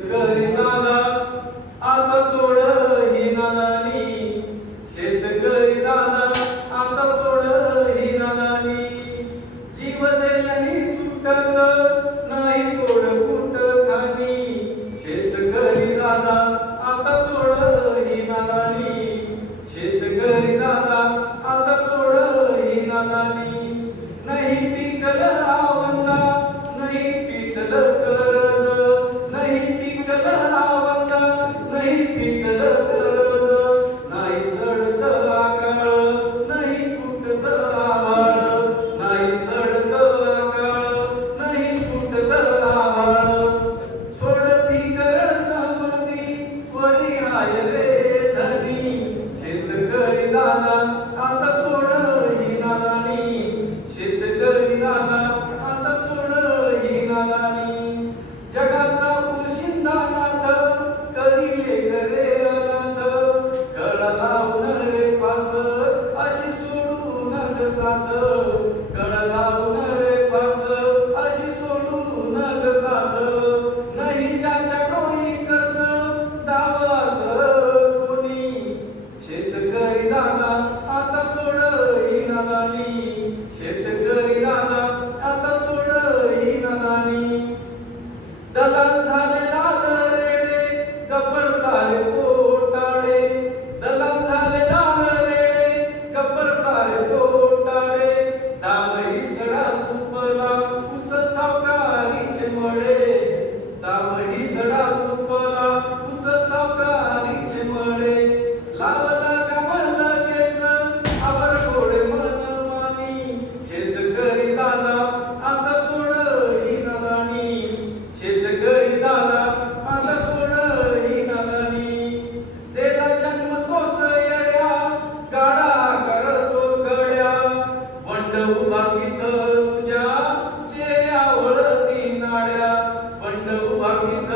शेतकरी दादा आता सोड ही नादानी, शेतकरी दादा आता सोड ही नादानी, जीव देल्याने सुटत नाही कोड कुट खानी, शेतकरी दादा आता सोड ही नादानी, शेतकरी दादा आता सोड ही नादानी, नाही पिकल आवंदा नाही पिकल कर्ज, नाही पिकल आवंदा नाही पिकल कर्ज, नाही चढत आकाळ नाही फुटत आभाळ, नाही चढत आकाळ नाही फुटत आभाळ, सोडती कर समधी वरी आहे रे धनी, शेतकरी दादा आता सोड ही नादानी, शेतकरी दादा आता सोड ही नादानी, जगाचा पोशिंदा नाथ करीले करे अनाथ, कळा लावून रे पास अशी सोडू नग साथ, कळा लावून रे पास अशी सोडू नग साथ, नाही ज्याच्या डोई कर्ज दाव असं कोणी, शेतकरी दादा आता सोड ही नादानी, शेतकरी दादा आता सोड ही नादानी, दलाल झाले लाल रेडे गब्बर सारे पोटाडे, दलाल झाले लाल रेडे गब्बर सारे पोटाडे, दावही सडा तुपला उचल सावकारीचे मळे, दावही सडा तुपला उचल सावकारीचे मळे, लावला कमल लगेच आवर गोडे मनमानी, शेतकरी दादा आता सोड ही नादानी, शेतकरी दादा आता सोड ही नादानी, देला जन्म तोच येड्या गाडा करतो गड्या, बंड उभा तिथं तुझ्या चे आवडती नाड्या, बंड उभा तिथं